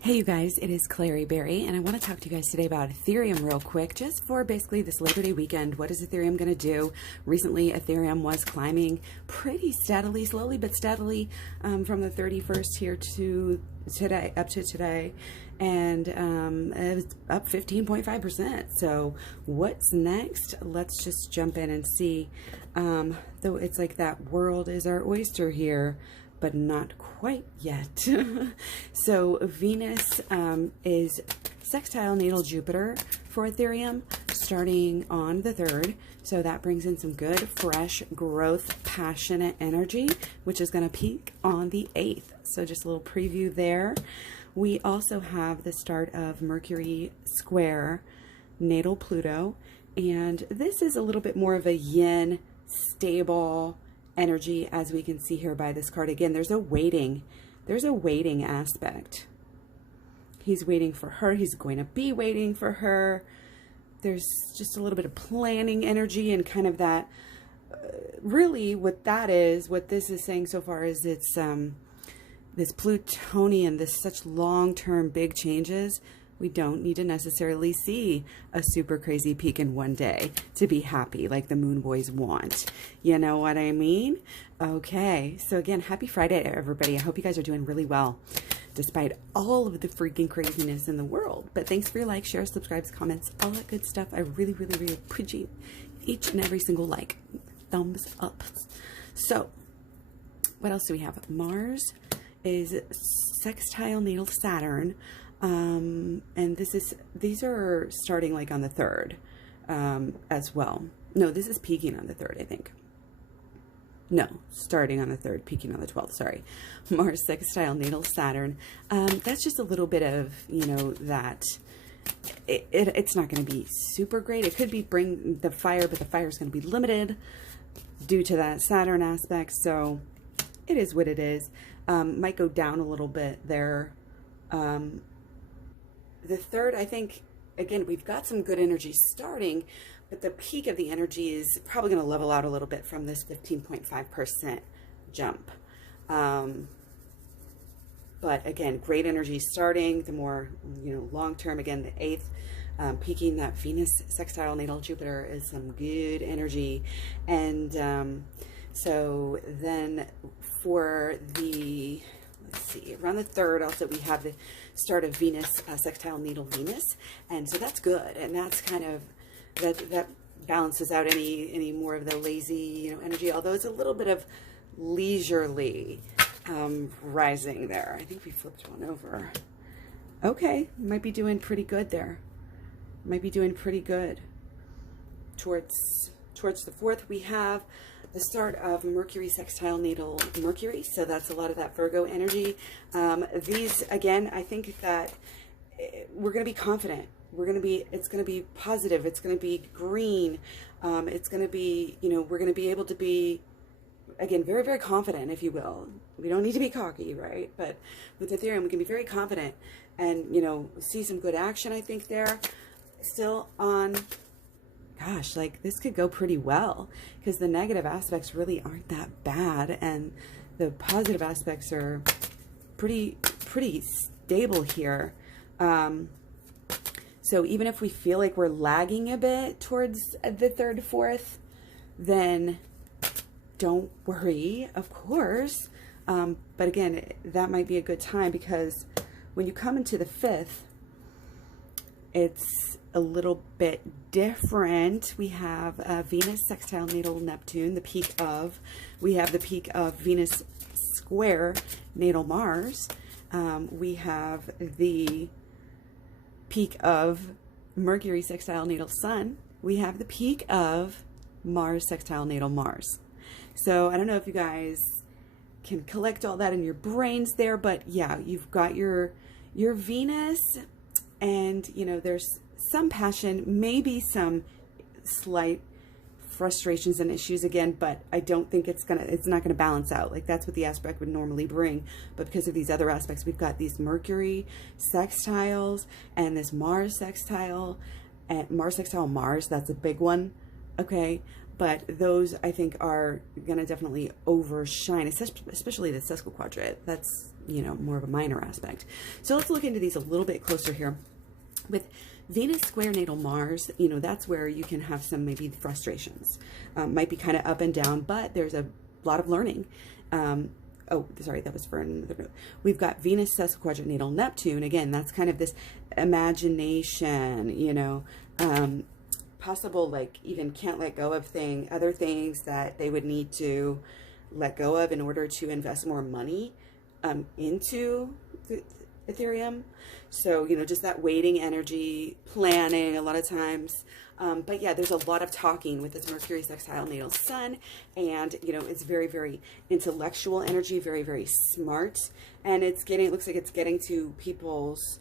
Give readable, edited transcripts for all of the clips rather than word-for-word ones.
Hey you guys, it is Clary Berry, and I want to talk to you guys today about Ethereum real quick, just for basically this Labor Day weekend. What is Ethereum going to do? Recently, Ethereum was climbing pretty steadily, slowly but steadily, from the 31st here to today, up to today, and it was up 15.5%. So what's next? Let's just jump in and see. Though it's like that world is our oyster here, but not quite yet. So Venus is sextile natal Jupiter for Ethereum starting on the 3rd. So that brings in some good, fresh, growth, passionate energy, which is going to peak on the 8th. So just a little preview there. We also have the start of Mercury square natal Pluto. And this is a little bit more of a yin, stable energy, as we can see here by this card. Again, there's a waiting aspect. He's waiting for her. He's going to be waiting for her. There's just a little bit of planning energy and kind of that, really what this is saying so far is it's this Plutonian, this such long-term big changes. We don't need to necessarily see a super crazy peak in one day to be happy like the Moon Boys want. You know what I mean? Okay, so again, happy Friday, everybody. I hope you guys are doing really well despite all of the freaking craziness in the world. But thanks for your likes, shares, subscribes, comments, all that good stuff. I really, really, really appreciate each and every single like. Thumbs up. So, what else do we have? Mars is sextile natal Saturn. And these are starting like on the 3rd, as well. No, this is peaking on the 3rd, I think. No, starting on the 3rd, peaking on the 12th, sorry. Mars sextile natal Saturn. That's just a little bit of, you know, that it's not going to be super great. It could be bring the fire, but the fire is going to be limited due to that Saturn aspect. So it is what it is. Might go down a little bit there. The 3rd, I think, again, we've got some good energy starting, but the peak of the energy is probably going to level out a little bit from this 15.5% jump. But again, great energy starting, the more, you know, long-term, again, the 8th, peaking that Venus sextile natal Jupiter is some good energy. And so then for the... let's see, around the 3rd also we have the start of Venus, sextile natal Venus, and so that's good, and that's kind of, that balances out any more of the lazy, you know, energy, although it's a little bit of leisurely rising there. I think we flipped one over. Okay, might be doing pretty good there. Might be doing pretty good. Towards the 4th, we have the start of Mercury sextile natal Mercury, so that's a lot of that Virgo energy. These, again, I think that we're going to be confident. It's going to be positive. It's going to be green. It's going to be, you know, we're going to be able to be, again, very, very confident, if you will. We don't need to be cocky, right? But with Ethereum, we can be very confident and, you know, see some good action, I think, there. Still on... gosh, like this could go pretty well because the negative aspects really aren't that bad and the positive aspects are pretty stable here. So even if we feel like we're lagging a bit towards the 3rd, 4th, then don't worry, of course. But again, that might be a good time because when you come into the 5th, it's a little bit different. We have Venus sextile natal Neptune, the peak of. We have the peak of Venus square natal Mars. We have the peak of Mercury sextile natal Sun. We have the peak of Mars sextile natal Mars. So I don't know if you guys can collect all that in your brains there, but yeah, you've got your Venus. And, you know, there's some passion, maybe some slight frustrations and issues again, but I don't think it's not gonna balance out. Like that's what the aspect would normally bring. But because of these other aspects, we've got these Mercury sextiles and this Mars sextile, and Mars sextile Mars, that's a big one. Okay. but those I think are going to definitely overshine, especially the sesquiquadrate. That's, you know, more of a minor aspect. So let's look into these a little bit closer here. With Venus square natal Mars, you know, that's where you can have some maybe frustrations. Might be kind of up and down, but there's a lot of learning. Oh, sorry, that was for another note. We've got Venus sesquiquadrate natal Neptune. Again, that's kind of this imagination, you know, possible, like, even can't let go of other things that they would need to let go of in order to invest more money into Ethereum. So, you know, just that waiting energy, planning a lot of times. But yeah, there's a lot of talking with this Mercury sextile natal Sun, and, you know, it's very, very intellectual energy, very, very smart. And it looks like it's getting to people's,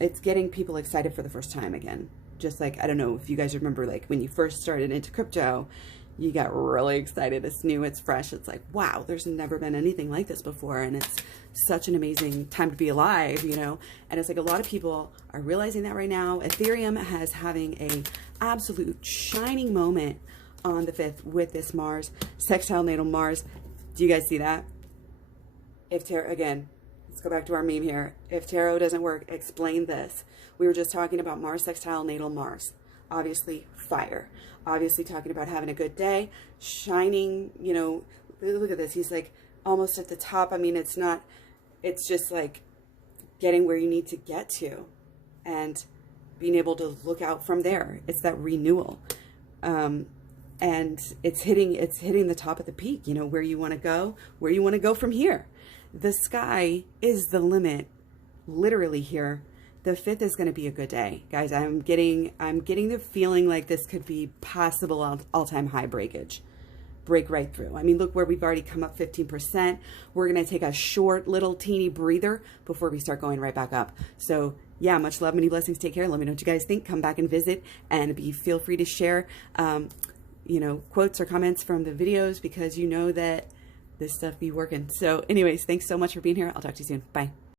it's getting people excited for the first time again. Just like, I don't know if you guys remember, like when you first started into crypto, you got really excited. It's new, it's fresh. It's like, wow, there's never been anything like this before. And it's such an amazing time to be alive, you know? And it's like a lot of people are realizing that right now. Ethereum has having a absolute shining moment on the 5th with this Mars, sextile natal Mars. Do you guys see that? If tarot, again, let's go back to our meme here. If tarot doesn't work, explain this. We were just talking about Mars sextile natal Mars. Obviously, fire. Obviously talking about having a good day, shining, you know, look at this. He's like almost at the top. I mean, it's just like getting where you need to get to and being able to look out from there. It's that renewal. And it's hitting the top of the peak, you know, where you want to go from here. The sky is the limit, literally here. The 5th is going to be a good day, guys. I'm getting the feeling like this could be possible all-time high breakage. Break right through. I mean, look where we've already come up 15%. We're going to take a short little teeny breather before we start going right back up. So yeah, much love, many blessings. Take care. Let me know what you guys think. Come back and visit, and feel free to share, you know, quotes or comments from the videos, because you know that this stuff be working. So anyways, thanks so much for being here. I'll talk to you soon. Bye.